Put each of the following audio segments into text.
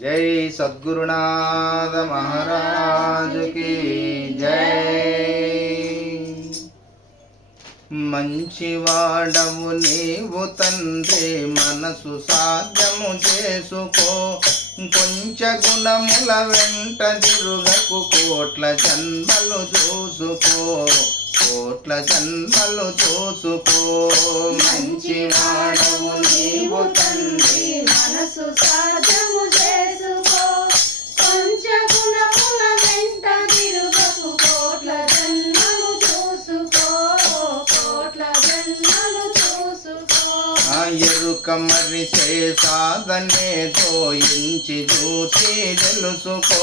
జై సద్గురునాథ మహారాజుకి జై. మంచివాడవు నీవు తండ్రి, మనసు సాధ్యము చేసుకో. కొంచె గుణముల వెంట తిరుగకు, కోట్ల జన్మలు చూసుకో, కోట్ల జన్మలు చూసుకో. మంచివాడవు నీవు తండ్రి, మనసు సాధ్యము చేసుకో. కొంచె గుణముల వెంట తిరుగకు, కోట్ల జన్మలు చూసుకో, కోట్ల జన్మలు చూసుకో. ఎరుక మరిచే సాధనేతో ఎంచి చూసి తెలుసుకో.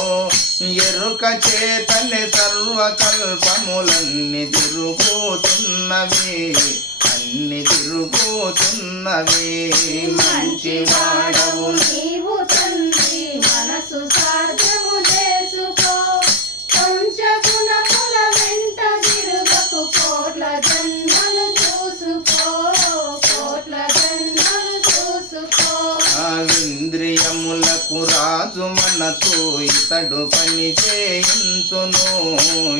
ఎరుక చేతనే సర్వకల్పములన్నీ తిరుగుతున్నవి, అన్ని తిరుగుతున్నవి. మంచివాడవు నీవు తండ్రి, మనసు సాధ్యము చేసుకో. కొంచె గుణముల వెంట తిరుగకు, కోట్ల జన్మలు చూసుకో, కోట్ల జన్మలు చూసుకో. ఇంద్రియములకు రాజు మనసు, ఇతడు పని చేయించును.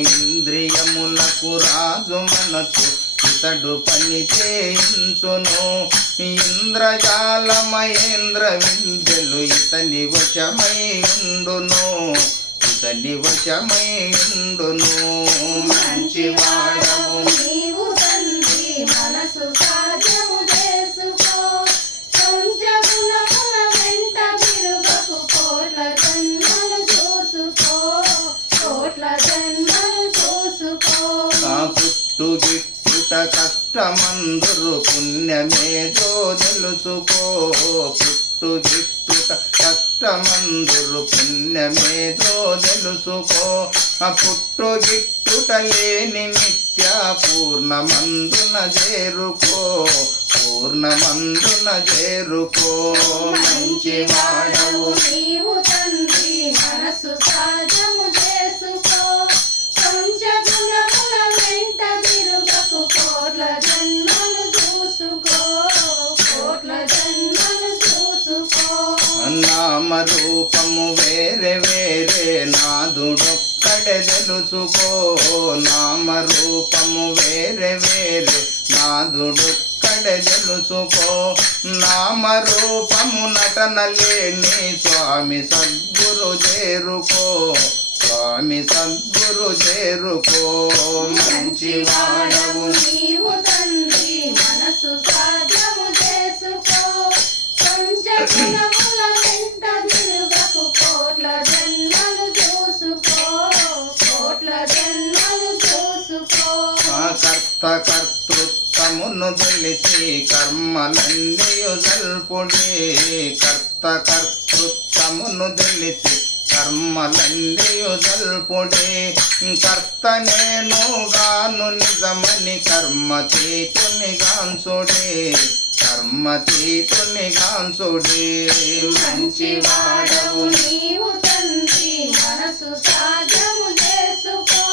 ఇంద్రియములకు రాజు మనసు, ఇతడు పని చేయించును. ఇంద్రజాల మహేంద్ర విద్యలు ఇతని వశమై ఉండును, ఇతని వశమై ఉండును. మంచివాడవు నీవు తండ్రి, మనసు సాధ్యము చేసుకో. కొంచె గుణముల వెంట తిరుగకు, కోట్ల జన్మలు చూసుకో, కోట్ల జన్మలు చూసుకో. పుట్టు గిట్టుట కష్టమందురు, పుణ్యమేదో తెలుసుకో. పుట్టు గిట్టుట కష్టమందురు, పుణ్యమేదో తెలుసుకో. పుట్టు గిట్టుట లేని నిత్య పూర్ణమందున చేరుకో, పూర్ణమందున చేరుకో. మంచివాడవు నీవు తండ్రి, మనసు సాధ్యము చేసుకో. కొంచె గుణముల వెంట తిరుగకు, కోట్ల జన్మలు చూసుకో, కోట్ల జన్మలు చూసుకో. నామరూపము వేరే వేరే, నాదుడొక్కడే తెలుసుకో. నామరూపము వేరే వేరే, నాదుడొక్కడే తెలుసుకో. నామరూపము నటన లేని స్వామి సద్గురు చేరుకో, స్వామి సద్గురు చేరుకో. మంచివాడవు నీవు తండ్రి, మనసు సాధ్యము చేసుకో. కొంచె గుణముల వెంట తిరుగకు, కోట్ల జన్మలు చూసుకో, కోట్ల జన్మలు చూసుకో. కర్త కర్తృత్వమును తెలిసి కర్మలన్నీయు జల్పుడే. కర్త కర్తృత్వమును తెలిసి కర్మలన్నీయు జల్పుడే. కర్త నేను గాను నిజమని కర్మతీతుని గాంసుడే, కర్మతీతుని గాంసుడే. మంచివాడవు నీవు తండ్రి, మనసు సాధ్యము చేసుకో.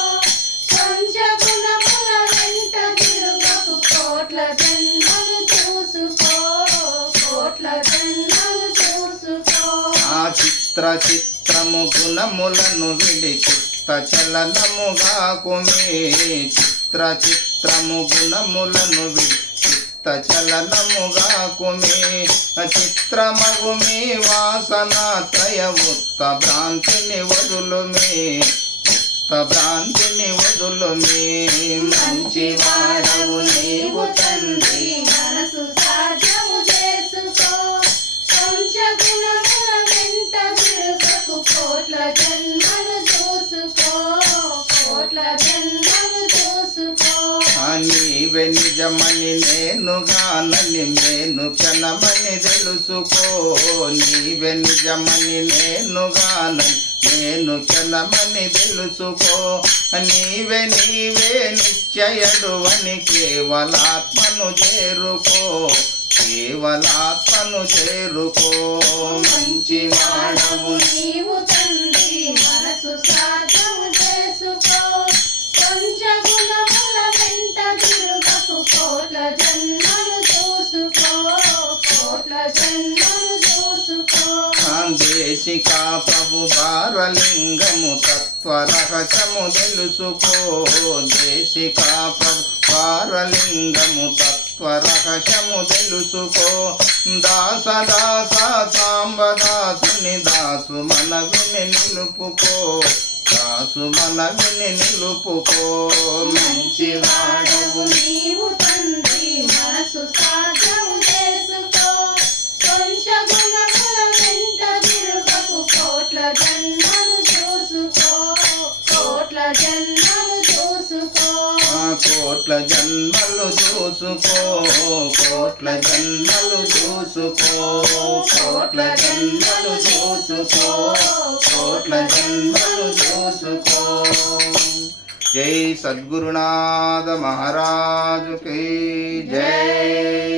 కొంచె గుణముల వెంట తిరుగకు, కోట్ల జన్మలు చూసుకో, కోట్ల జన్మలు చూసుకో. చిత్ర చిత్రము గుణములను విడి చిత్త చలనముగా కుమే. చిత్ర చిత్రము గుణములను విడి చిత్త చలనముగా కుమే. చిత్రమగు మీ వాసన త్రయ ఉత్త భ్రాంతిని వదులుమే, ఉత్త భ్రాంతిని వదులుమే. మంచివాడవు నీవు తండ్రి, మనసు సాధ్యము చేసుకో. కొంచె గుణముల వెంట తిరుగకు, కోట్ల జన్మలు చూసుకో, కోట్ల జన్మలు చూసుకో. నీవే నిజమని నేనుగానని మేను క్షణమని తెలుసుకో. నీవే నిజమని నేనుగానని నేను క్షణమని తెలుసుకో. నీవే నీవే నిశ్చయడు అని కేవలాత్మను చేరుకో, కేవలాత్మను చేరుకో. మంచివాడవు నీవు తండ్రి, మనసు సాధ్యము చేసుకో. కొంచె గుణముల వెంట తిరుగకు, కోట్ల జన్మలు చూసుకో, కోట్ల జన్మలు చూసుకో. దేశికా ప్రభు భారలింగము తత్వరహస్యము తెలుసుకో దేశికా ప్రభు భారలింగము తత్వరహస్యము తెలుసుకో దాస దాస సాంబ దాసుని దాసు మనవిని నిలుపుకో దాసు మనవిని నిలుపుకో మంచివాడవు నీవు తండ్రి మనసు సాధ్యము చేసుకో కొంచె గుణముల వెంట తిరుగకు కోట్ల జన్మలు చూసుకో కోట్ల జన్మలు చూసుకో కోట్ల జన్మలు చూసుకో కోట్ల జన్మలు చూసుకో కోట్ల జన్మలు చూసుకో కోట్ల జన్మలు చూసుకో జై సద్గురునాథ మహారాజు की जय।